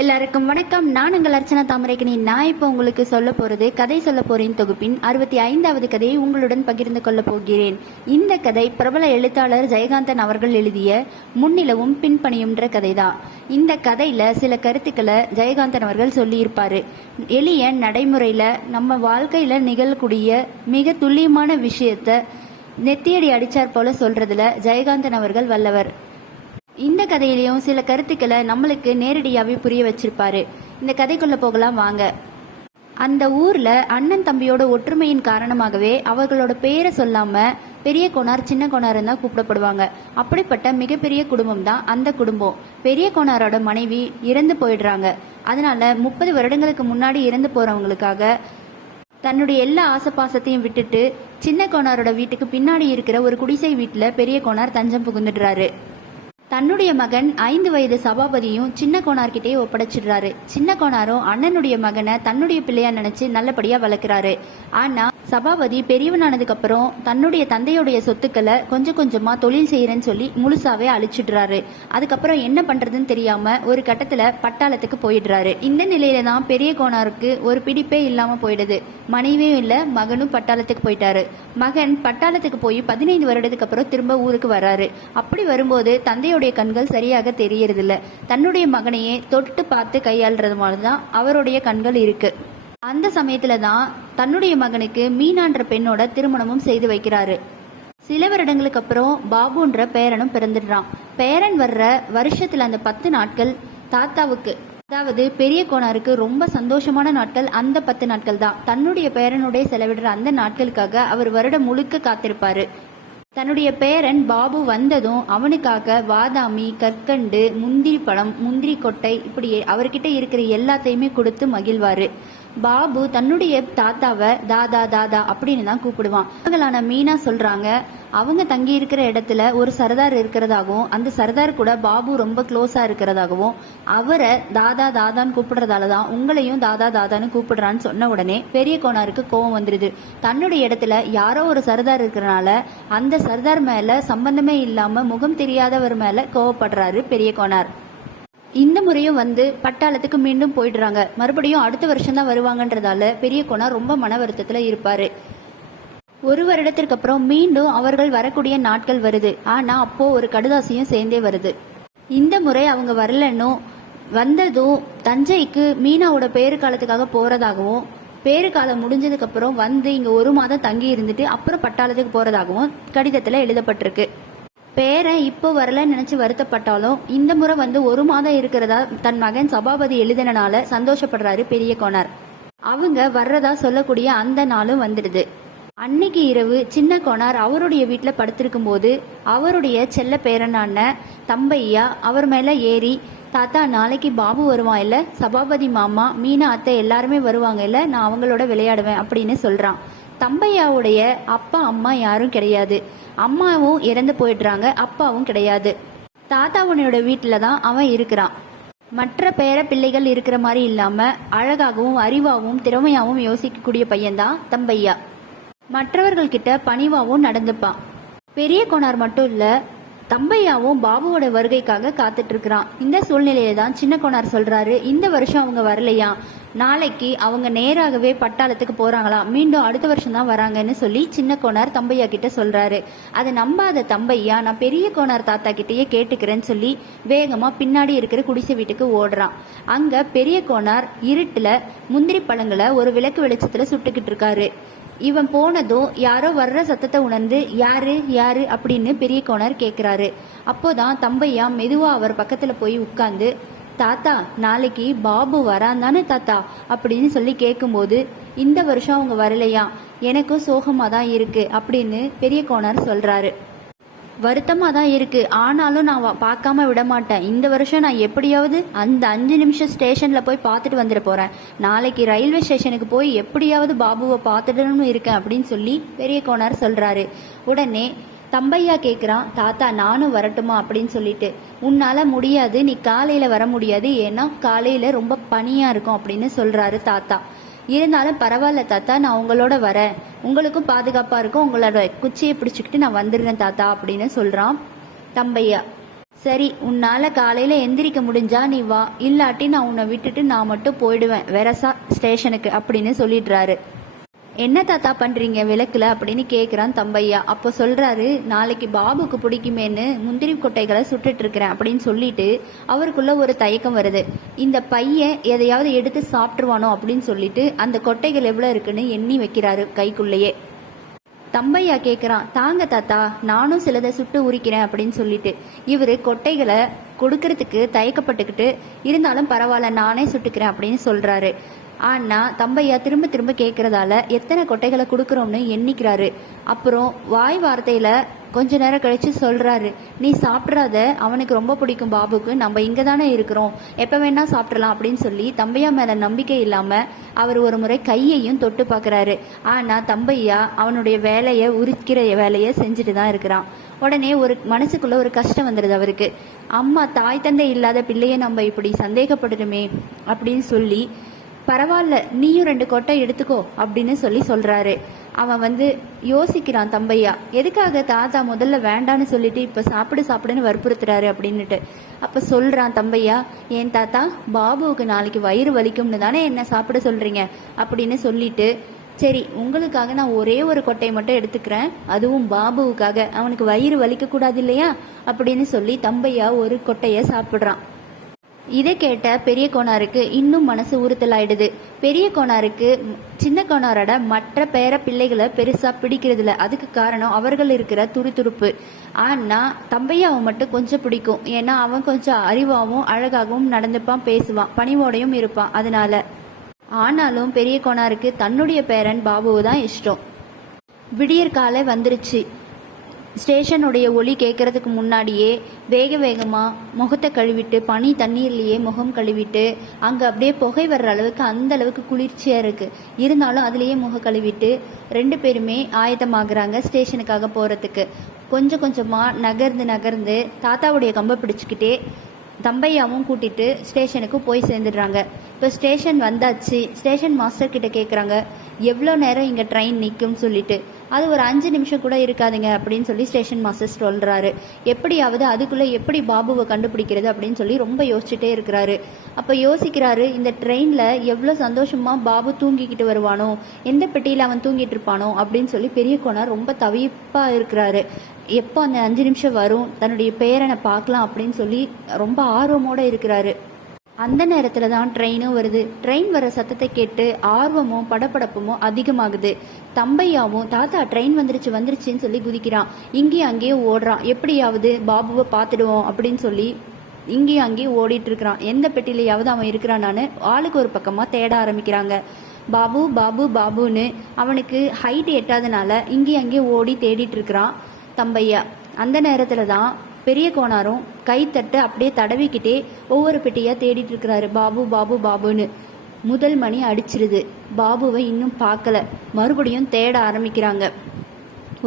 எல்லாருக்கும் வணக்கம். நான் உங்கள் அர்ச்சனா தாமரைக்கணி. நான் இப்போ உங்களுக்கு சொல்ல போறது கதை சொல்ல போறேன் தொகுப்பின் 65வது கதையை உங்களுடன் பகிர்ந்து கொள்ள போகிறேன். இந்த கதை பிரபல எழுத்தாளர் ஜெயகாந்தன் அவர்கள் எழுதிய முன்னிலவும் பின்பணியும்ன்ற கதை தான். இந்த கதையில சில கருத்துக்களை ஜெயகாந்தன் அவர்கள் சொல்லியிருப்பாரு. எளிய நடைமுறையில நம்ம வாழ்க்கையில நிகழக்கூடிய மிக துல்லியமான விஷயத்த நெத்தியடி அடிச்சார் போல சொல்றதுல ஜெயகாந்தன் அவர்கள் வல்லவர். இந்த கதையிலையும் சில கருத்துக்களை நம்மளுக்கு நேரடியாவே புரிய வச்சிருப்பாரு. இந்த கதைக்குள்ள போகலாம் வாங்க. அந்த ஊர்ல அண்ணன் தம்பியோட ஒற்றுமையின் காரணமாகவே அவர்களோட பேரை சொல்லாம பெரிய கோனார் சின்ன கோனார் தான் கூப்பிடப்படுவாங்க. அப்படிப்பட்ட மிகப்பெரிய குடும்பம் தான் அந்த குடும்பம். பெரிய கோனாரோட மனைவி இறந்து போயிடுறாங்க. அதனால 30 வருடங்களுக்கு முன்னாடி இறந்து போறவங்களுக்காக தன்னுடைய எல்லா ஆசைப்பாசத்தையும் விட்டுட்டு சின்ன கோனாரோட வீட்டுக்கு பின்னாடி இருக்கிற ஒரு குடிசை வீட்டுல பெரிய கோனார் தஞ்சம் புகுந்துடுறாரு. தன்னுடைய மகன் 5 வயது சபாபதியும் சின்ன கோனார்கிட்டே ஒப்படைச்சிடுறாரு. சின்ன கோனாரும் அண்ணனுடைய மகனை தன்னுடைய பிள்ளையா நினைச்சு நல்லபடியா வளர்க்கிறாரு. ஆனா சபாபதி பெரியவனானதுக்கு அப்புறம் தன்னுடைய தந்தையுடைய சொத்துக்களை கொஞ்சம் கொஞ்சமா தொழில் செய்யறேன்னு சொல்லி முழுசாவே அழிச்சிடுறாரு. அதுக்கப்புறம் என்ன பண்றதுன்னு தெரியாம ஒரு கட்டத்துல பட்டாளத்துக்கு போயிடுறாரு. இந்த நிலையில தான் பெரிய கோனாருக்கு ஒரு பிடிப்பே இல்லாம போயிடுது. மனைவியும் இல்ல, மகனும் பட்டாளத்துக்கு போயிட்டாரு. மகன் பட்டாளத்துக்கு போய் 15 வருடத்துக்கு அப்புறம் திரும்ப ஊருக்கு வர்றாரு. அப்படி வரும்போது தந்தையுடைய கண்கள் சரியாக தெரியறதில்ல. தன்னுடைய மகனையே தொட்டு பார்த்து கையாளுறது மாதிரிதான் அவருடைய கண்கள் இருக்கு. அந்த சமயத்துல தான் தன்னுடைய மகனுக்கு மீனான்ற பெண்ணோட திருமணமும் செய்து வைக்கிறாரு. சில வருடங்களுக்கு அப்புறம் பாபுன்ற பேரனும் பிறந்துடுறான். பேரன் வர்ற வருஷத்துல அந்த 10 நாட்கள் தாத்தாவுக்கு, அதாவது பெரிய கோனாருக்கு ரொம்ப சந்தோஷமான நாட்கள். அந்த 10 நாட்கள் தான் தன்னுடைய பேரனுடைய செலவிடுற அந்த நாட்களுக்காக அவர் வருடம் முழுக்க காத்திருப்பாரு. தன்னுடைய பேரன் பாபு வந்ததும் அவனுக்காக வாதாமி, கற்கண்டு, முந்திரி பழம், முந்திரி கொட்டை, இப்படி அவர்கிட்ட இருக்கிற எல்லாத்தையுமே கொடுத்து மகிழ்வாரு. பாபு தன்னுடைய தாத்தாவை தாதா தாதா அப்படின்னு தான் கூப்பிடுவான். அவங்களான மீனா சொல்றாங்க, அவங்க தங்கி இருக்கிற இடத்துல ஒரு சர்தார் இருக்கிறதாகவும் அந்த சர்தார் கூட பாபு ரொம்ப க்ளோஸா இருக்கிறதாகவும் அவரை தாதா தாதான்னு கூப்பிடுறதாலதான் உங்களையும் தாதா தாதான்னு கூப்பிடுறான்னு சொன்ன உடனே பெரிய கோனாருக்கு கோபம் வந்துருது. தன்னுடைய இடத்துல யாரோ ஒரு சர்தார் இருக்கிறனால அந்த சர்தார் மேல சம்பந்தமே இல்லாம முகம் தெரியாதவர் மேல கோவப்படுறாரு பெரிய கோனார். இந்த முறையும் வந்து பட்டாளத்துக்கு மீண்டும் போயிடுறாங்க. மறுபடியும் அடுத்த வருஷம் தான் வருவாங்கன்றதால பெரிய கோனார் ரொம்ப மன வருத்தத்துல இருப்பாரு. ஒரு வருடத்திற்கு அப்புறம் மீண்டும் அவர்கள் வரக்கூடிய நாட்கள் வருது. ஆனா அப்போ ஒரு கடுதாசியும் சேர்ந்தே வருது. இந்த முறை அவங்க வரலன்னும் வந்ததும் தஞ்சைக்கு மீனாவோட பேரு காலத்துக்காக போறதாகவும் பேரு காலம் முடிஞ்சதுக்கு அப்புறம் வந்து இங்க 1 மாதம் தங்கி இருந்துட்டு அப்புறம் பட்டாளத்துக்கு போறதாகவும் கடிதத்துல எழுதப்பட்டிருக்கு. பேரன் இப்போ வரலன்னு நினைச்சு வருத்தப்பட்டாலும் இந்த முறை வந்து 1 மாதம் இருக்கிறதா தன் மகன் சபாபதி எழுதினால சந்தோஷப்படுறாரு பெரிய கோனார். அவங்க வர்றதா சொல்லக்கூடிய அந்த நாளும் வந்துடுது. அன்னைக்கு இரவு சின்ன கோனார் அவருடைய வீட்டுல படுத்திருக்கும் போது அவருடைய செல்ல பேரனான தம்பையா அவர் மேல ஏறி, தாத்தா நாளைக்கு பாபு வருவான் இல்ல, சபாபதி மாமா, மீனா அத்தை எல்லாருமே வருவாங்க இல்ல, நான் அவங்களோட விளையாடுவேன் அப்படின்னு சொல்றான். தம்பையாவுடைய அப்பா அம்மா யாரும் கிடையாது. அம்மாவும் இறந்து போயிடுறாங்க, அப்பாவும் கிடையாது. தாத்தாவுனையோட வீட்டுல தான் அவன் இருக்கிறான். மற்ற பேர பிள்ளைகள் இருக்கிற மாதிரி இல்லாம அழகாகவும் அறிவாகவும் திறமையாகவும் யோசிக்கக்கூடிய பையன்தான் தம்பையா. மற்றவர்கள் கிட்ட பணிவாவும் நடந்துப்பான். பெரிய கோனார் மட்டும் இல்ல, தம்பையாவும் பாபுவோட வருகைக்காக காத்துட்டு இருக்கிறான். இந்த சூழ்நிலையில தான் சின்ன கோனார் சொல்றாரு, இந்த வருஷம் அவங்க வரலையா, நாளைக்கு அவங்க நேராகவே பட்டாளத்துக்கு போறாங்களாம், மீண்டும் அடுத்த வருஷம் தான் வராங்கன்னு சொல்லி சின்ன கோனார் தம்பையா கிட்ட சொல்றாரு. அதை நம்பாத தம்பையா, நான் பெரிய கோனார் தாத்தா கிட்டயே கேட்டுக்கிறேன்னு சொல்லி வேகமா பின்னாடி இருக்கிற குடிசை வீட்டுக்கு ஓடுறான். அங்க பெரிய கோனார் இருட்டுல முந்திரி பழங்களை ஒரு விளக்கு வெளிச்சத்துல சுட்டுக்கிட்டு இருக்காரு. இவன் போனதும் யாரோ வர்ற சத்தத்தை உணர்ந்து யாரு யாரு அப்படின்னு பெரிய கோனார் கேக்குறாரு. அப்போதான் தம்பையா மெதுவா அவர் பக்கத்துல போய் உட்கார்ந்து, தாத்தா நாளைக்கு பாபு வரான் தானே தாத்தா அப்படின்னு சொல்லி கேட்கும்போது, இந்த வருஷம் அவங்க வரலையா, எனக்கும் சோகமா தான் இருக்கு அப்படின்னு பெரிய கோனார் சொல்றாரு. வருத்தமா தான் இருக்கு, ஆனாலும் நான் பார்க்காம விட மாட்டேன். இந்த வருஷம் நான் எப்படியாவது அந்த 5 நிமிஷம் ஸ்டேஷன்ல போய் பார்த்துட்டு வந்துட போறேன். நாளைக்கு ரயில்வே ஸ்டேஷனுக்கு போய் எப்படியாவது பாபுவை பார்த்துடணும்னு இருக்கேன் அப்படின்னு சொல்லி பெரிய கோனார் சொல்றாரு. உடனே தம்பையா கேக்குறான், தாத்தா நானும் வரட்டுமா அப்படின்னு சொல்லிட்டு. உன்னால முடியாது, நீ காலையில வர முடியாது, ஏன்னா காலையில ரொம்ப பனியா இருக்கும் அப்படின்னு சொல்றாரு தாத்தா. இருந்தாலும் பரவாயில்ல தாத்தா, நான் உங்களோட வரேன், உங்களுக்கும் பாதுகாப்பா இருக்கும், உங்களோட குச்சியை பிடிச்சிக்கிட்டு நான் வந்துடுறேன் தாத்தா அப்படின்னு சொல்றான் தம்பையா. சரி, உன்னால காலையில எந்திரிக்க முடிஞ்சா நீ வா, இல்லாட்டி நான் உன்னை விட்டுட்டு நான் மட்டும் போயிடுவேன் வெரசா ஸ்டேஷனுக்கு அப்படின்னு சொல்லிடுறாரு. என்ன தாத்தா பண்றீங்க விளக்குல அப்படின்னு கேக்குறான் தம்பையா. அப்போ சொல்றாரு, நாளைக்கு பாபுக்கு பிடிக்குமேன்னு முந்திரி கொட்டைகளை சுட்டுட்டு இருக்கிறேன் அப்படின்னு சொல்லிட்டு அவருக்குள்ள ஒரு தயக்கம் வருது. இந்த பையன் எதையாவது எடுத்து சாப்பிட்டுருவானோ அப்படின்னு சொல்லிட்டு அந்த கொட்டைகள் எவ்வளவு இருக்குன்னு எண்ணி வைக்கிறாரு கைக்குள்ளேயே. தம்பையா கேட்குறான், தாங்க தாத்தா நானும் சிலதை சுட்டு உரிக்கிறேன் அப்படின்னு சொல்லிட்டு. இவர் கொட்டைகளை கொடுக்கறதுக்கு தயக்கப்பட்டுக்கிட்டு, இருந்தாலும் பரவாயில்ல நானே சுட்டுக்கிறேன் அப்படின்னு சொல்றாரு. ஆனா தம்பையா திரும்ப திரும்ப கேட்கறதால எத்தனை கொட்டைகளை கொடுக்குறோம்னு எண்ணிக்கிறாரு. அப்புறம் வாய் வார்த்தையில கொஞ்ச நேரம் கழிச்சு சொல்றாரு, நீ சாப்பிட்றாத, அவனுக்கு ரொம்ப பிடிக்கும் பாபுக்கு, நம்ம இங்க தானே இருக்கிறோம், எப்ப வேணா சாப்பிடலாம் அப்படின்னு சொல்லி தம்பையா மேல நம்பிக்கை இல்லாம அவர் ஒரு முறை கையையும் தொட்டு பார்க்கறாரு. ஆனா தம்பையா அவனுடைய வேலையை உரிக்கிற வேலையை செஞ்சுட்டு தான் இருக்கிறான். உடனே ஒரு மனசுக்குள்ள ஒரு கஷ்டம் வந்துடுது அவருக்கு. அம்மா தாய் தந்தை இல்லாத பிள்ளைய நம்ம இப்படி சந்தேகப்படணுமே அப்படின்னு சொல்லி, பரவாயில்ல நீயும் 2 கொட்டை எடுத்துக்கோ அப்படின்னு சொல்றாரு. அவன் யோசிக்கிறான் தம்பையா, எதுக்காக தாத்தா முதல்ல வேண்டான்னு சொல்லிட்டு இப்ப சாப்பிடுன்னு வற்புறுத்துறாரு அப்படின்னுட்டு. அப்ப சொல்றான் தம்பையா, ஏன் தாத்தா பாபுவுக்கு நாளைக்கு வயிறு வலிக்கும்னு தானே என்ன சாப்பிட சொல்றீங்க அப்படின்னு சொல்லிட்டு, சரி உங்களுக்காக நான் ஒரே ஒரு கொட்டையை மட்டும் எடுத்துக்கிறேன், அதுவும் பாபுவுக்காக, அவனுக்கு வயிறு வலிக்க கூடாது இல்லையா அப்படின்னு சொல்லி தம்பையா ஒரு கொட்டையை சாப்பிடுறான். இதை கேட்ட பெரிய கோனாருக்கு இன்னும் மனசு உறுத்தலாயிடுது. பெரிய கோனாருக்கு சின்ன கோனாரோட மற்ற பேர பிள்ளைகளை பெருசா பிடிக்கிறது இல்ல. அதுக்கு காரணம் அவர்கள் இருக்கிற துருதுருப்பு. ஆனா தம்பையாவை மட்டும் கொஞ்சம் பிடிக்கும். ஏன்னா அவன் கொஞ்சம் அறிவாகவும் அழகாகவும் நடந்துப்பான், பேசுவான், பணிவோடையும் இருப்பான். அதனால ஆனாலும் பெரிய கோனாருக்கு தன்னுடைய பேரன் பாபுவை தான் இஷ்டம். விடியற் காலை வந்துருச்சு. ஸ்டேஷனுடைய ஒலி கேட்கறதுக்கு முன்னாடியே வேக வேகமாக முகத்தை கழுவிட்டு, பனி தண்ணீர்லேயே முகம் கழுவிட்டு, அங்கே அப்படியே புகை வர்ற அளவுக்கு அந்த அளவுக்கு குளிர்ச்சியாக இருக்குது. இருந்தாலும் அதுலேயே முகம் கழுவிட்டு 2 பேருமே ஆயத்தமாகறாங்க ஸ்டேஷனுக்காக போகிறதுக்கு. கொஞ்சம் கொஞ்சமாக நகர்ந்து தாத்தாவுடைய கம்பை பிடிச்சிக்கிட்டே தம்பையாவும் கூட்டிட்டு ஸ்டேஷனுக்கு போய் சேர்ந்துடுறாங்க. இப்போ ஸ்டேஷன் வந்தாச்சு. ஸ்டேஷன் மாஸ்டர் கிட்ட கேட்குறாங்க, எவ்வளோ நேரம் இங்கே ட்ரெயின் நிற்கும்னு சொல்லிட்டு. அது ஒரு 5 நிமிஷம் கூட இருக்காதுங்க அப்படின்னு சொல்லி ஸ்டேஷன் மாஸ்டர் சொல்கிறாரு. எப்படியாவது அதுக்குள்ளே எப்படி பாபுவை கண்டுபிடிக்கிறது அப்படின்னு சொல்லி ரொம்ப யோசிச்சுட்டே இருக்கிறாரு. அப்போ யோசிக்கிறாரு, இந்த ட்ரெயினில் எவ்வளோ சந்தோஷமாக பாபு தூங்கிக்கிட்டு வருவானோ, எந்த பெட்டியில் அவன் தூங்கிட்டு இருப்பானோ அப்படின்னு சொல்லி பெரிய கோனார் ரொம்ப தவிப்பாக இருக்கிறாரு. எப்போ அந்த 5 நிமிஷம் வரும், தன்னுடைய பேரனை பார்க்கலாம் அப்படின்னு சொல்லி ரொம்ப ஆர்வமோடு இருக்கிறாரு. அந்த நேரத்தில் தான் ட்ரெயினும் வருது. ட்ரெயின் வர சத்தத்தை கேட்டு ஆர்வமும் படப்படப்பும் அதிகமாகுது. தம்பையாவும் தாத்தா ட்ரெயின் வந்துருச்சுன்னு சொல்லி குதிக்கிறான். இங்கேயும் அங்கேயும் ஓடுறான். எப்படியாவது பாபுவை பார்த்துடுவோம் அப்படின்னு சொல்லி இங்கேயும் அங்கேயும் ஓடிட்டு இருக்கிறான். எந்த பெட்டிலையாவது அவன் இருக்கிறானான்னு ஆளுக்கு ஒரு பக்கமாக தேட ஆரம்பிக்கிறாங்க. பாபு பாபு பாபுன்னு அவனுக்கு ஹைட் எட்டாதனால இங்கேயும் அங்கேயும் ஓடி தேடிட்டு இருக்கிறான் தம்பையா. அந்த நேரத்தில் தான் பெரிய கோனாரும் கைத்தட்டு அப்படியே தடவிக்கிட்டே ஒவ்வொரு பெட்டியா தேடிட்டு இருக்கிறாரு. பாபு பாபு பாபுன்னு. முதல் மணி அடிச்சிருது. பாபுவை இன்னும் பார்க்கல. மறுபடியும் தேட ஆரம்பிக்கிறாங்க.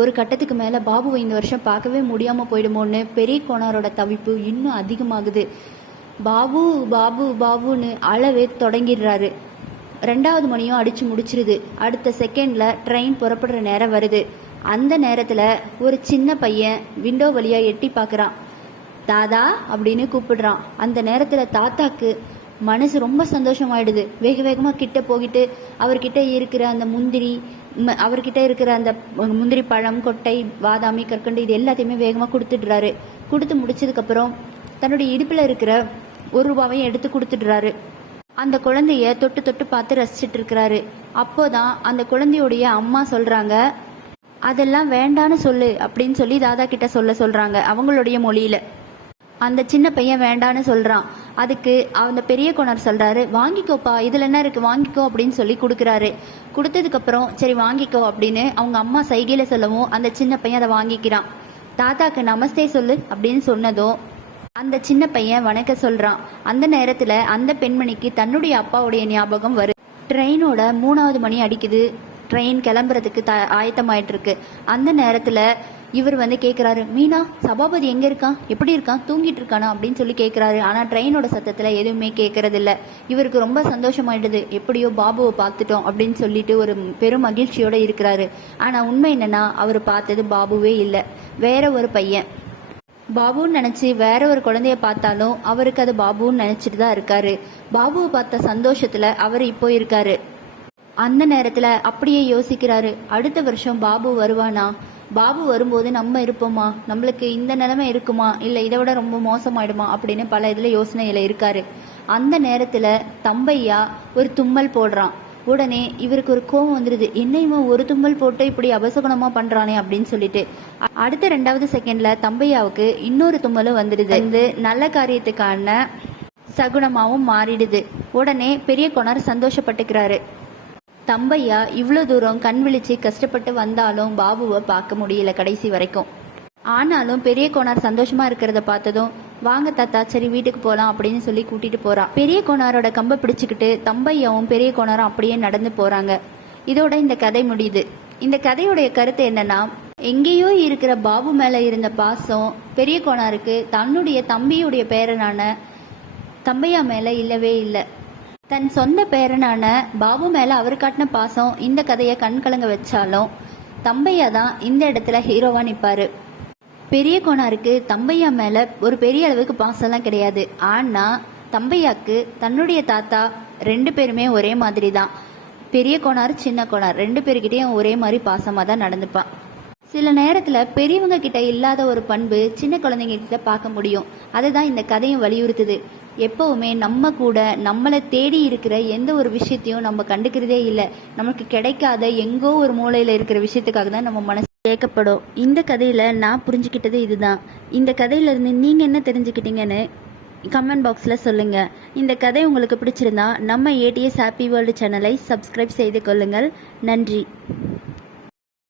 ஒரு கட்டத்துக்கு மேல பாபுவை இந்த வருஷம் பார்க்கவே முடியாம போயிடுமோன்னு பெரிய கோனாரோட தவிப்பு இன்னும் அதிகமாகுது. பாபு பாபு பாபுன்னு அழவே தொடங்கிடுறாரு. 2வது மணியும் அடிச்சு முடிச்சிருது. அடுத்த செகண்ட்ல ட்ரெயின் புறப்படுற நேரம் வருது. அந்த நேரத்துல ஒரு சின்ன பையன் விண்டோ வழியா எட்டி பார்க்கறான். தாதா அப்படின்னு கூப்பிடுறான். அந்த நேரத்துல தாத்தாக்கு மனசு ரொம்ப சந்தோஷமாயிடுது. வேக வேகமா கிட்ட போகிட்டு அவர்கிட்ட இருக்கிற அந்த அவர்கிட்ட இருக்கிற அந்த முந்திரி பழம், கொட்டை, பாதாமி, கற்கண்டு இது எல்லாத்தையுமே வேகமா கொடுத்துடுறாரு. கொடுத்து முடிச்சதுக்கு அப்புறம் தன்னுடைய இடுப்புல இருக்கிற 1 ரூபாவையும் எடுத்து கொடுத்துடுறாரு. அந்த குழந்தைய தொட்டு தொட்டு பார்த்து ரசிச்சிட்டு இருக்கிறாரு. அப்போதான் அந்த குழந்தையுடைய அம்மா சொல்றாங்க, அதெல்லாம் வேண்டான்னு சொல்லு அப்படின்னு சொல்லி தாதா கிட்ட சொல்றாங்க அவங்களுடைய மொழியில. அந்த சின்ன பையன் வேண்டான்னு சொல்றான். அதுக்கு அந்த பெரிய கோனார் சொல்றாரு, வாங்கிக்கோப்பா, இதுல என்ன இருக்கு, வாங்கிக்கோ அப்படின்னு சொல்லி கொடுக்குறாரு. கொடுத்ததுக்கு அப்புறம் சரி வாங்கிக்கோ அப்படின்னு அவங்க அம்மா சைகையில சொல்லவும் அந்த சின்ன பையன் அதை வாங்கிக்கிறான். தாத்தாக்கு நமஸ்தே சொல்லு அப்படின்னு சொன்னதும் அந்த சின்ன பையன் வணக்க சொல்றான். அந்த நேரத்துல அந்த பெண்மணிக்கு தன்னுடைய அப்பாவுடைய ஞாபகம் வருது. ட்ரெயினோட 3வது மணி அடிக்குது. ட்ரெயின் கிளம்புறதுக்கு ஆயத்தமாயிட்டு இருக்கு. அந்த நேரத்துல இவர் கேட்குறாரு, மீனா சபாபதி எங்கே இருக்கான், எப்படி இருக்கான், தூங்கிட்டு இருக்கானா அப்படின்னு சொல்லி கேட்குறாரு. ஆனால் ட்ரெயினோட சத்தத்தில் எதுவுமே கேட்கறது இல்லை. இவருக்கு ரொம்ப சந்தோஷமாயிடுது. எப்படியோ பாபுவை பார்த்துட்டோம் அப்படின்னு சொல்லிட்டு ஒரு பெரும் மகிழ்ச்சியோட இருக்கிறாரு. ஆனால் உண்மை என்னன்னா அவர் பார்த்தது பாபுவே இல்லை, வேற ஒரு பையன். பாபுன்னு நினைச்சு வேற ஒரு குழந்தைய பார்த்தாலும் அவருக்கு அது பாபுன்னு நினைச்சிட்டு தான் இருக்காரு. பாபுவை பார்த்த சந்தோஷத்துல அவர் இப்போ இருக்காரு. அந்த நேரத்துல அப்படியே யோசிக்கிறாரு, அடுத்த வருஷம் பாபு வருவானா, பாபு வரும்போது நம்ம இருப்போமா, நம்மளுக்கு இந்த நிலைமை இருக்குமா, இல்ல இதை விட ரொம்ப மோசமாயிடுமா அப்படின்னு பல இதுல யோசனையில இருக்காரு. அந்த நேரத்துல தம்பையா ஒரு தும்மல் போடுறான். உடனே இவருக்கு ஒரு கோவம் வந்துடுது, என்ன இவன் ஒரு தும்மல் போட்டு இப்படி அபசகுணமா பண்றானே அப்படின்னு சொல்லிட்டு அடுத்த 2வது செகண்ட்ல தம்பையாவுக்கு இன்னொரு தும்மலும் வந்துடுது. வந்து நல்ல காரியத்துக்கான சகுனமாவும் மாறிடுது. உடனே பெரிய கொணர் சந்தோஷப்பட்டுக்கிறாரு. தம்பையா இவ்வளோ தூரம் கண் விழிச்சு கஷ்டப்பட்டு வந்தாலும் பாபுவை பார்க்க முடியல கடைசி வரைக்கும். ஆனாலும் பெரிய கோனார் சந்தோஷமா இருக்கிறத பார்த்ததும், வாங்க தாத்தா சரி வீட்டுக்கு போகலாம் அப்படின்னு சொல்லி கூட்டிட்டு போறான். பெரிய கோனாரோட கம்பை பிடிச்சிக்கிட்டு தம்பையாவும் பெரிய கோனாரும் அப்படியே நடந்து போறாங்க. இதோட இந்த கதை முடியுது. இந்த கதையுடைய கருத்து என்னன்னா, எங்கேயோ இருக்கிற பாபு மேல இருந்த பாசம் பெரிய கோனாருக்கு தன்னுடைய தம்பியுடைய பேரனான தம்பையா மேல இல்லவே இல்லை. தன் சொந்த பேரனான பாபு மேல அவர் காட்டின பாசம் இந்த கதையை கண் கலங்க வச்சாலும் தம்பையா தான் இந்த இடத்துல ஹீரோவா நிப்பாரு. பெரிய கோனாருக்கு தம்பையா மேல ஒரு பெரிய அளவுக்கு பாசம்லாம் கிடையாது. ஆனா தம்பையாக்கு தன்னுடைய தாத்தா 2 பேருமே ஒரே மாதிரி தான். பெரிய கோனார் சின்ன கோனார் 2 பேர்கிட்டயும் ஒரே மாதிரி பாசமா தான் நடந்துப்பான். சில நேரத்துல பெரியவங்க கிட்ட இல்லாத ஒரு பண்பு சின்ன குழந்தைங்க கிட்ட பார்க்க முடியும். அதுதான் இந்த கதையும் வலியுறுத்துது. எப்பவுமே நம்ம கூட நம்மளை தேடி இருக்கிற எந்த ஒரு விஷயத்தையும் நம்ம கண்டுக்கிறதே இல்லை. நமக்கு கிடைக்காத எங்கோ ஒரு மூலையில இருக்கிற விஷயத்துக்காக தான் நம்ம மனசு கேட்கப்படும். இந்த கதையில நான் புரிஞ்சுக்கிட்டது இதுதான். இந்த கதையில இருந்து நீங்க என்ன தெரிஞ்சுக்கிட்டீங்கன்னு கமெண்ட் பாக்ஸ்ல சொல்லுங்க. இந்த கதை உங்களுக்கு பிடிச்சிருந்தா நம்ம ஏடிஎஸ் ஹாப்பி வேர்ல்டு சேனலை சப்ஸ்கிரைப் செய்து கொள்ளுங்கள். நன்றி.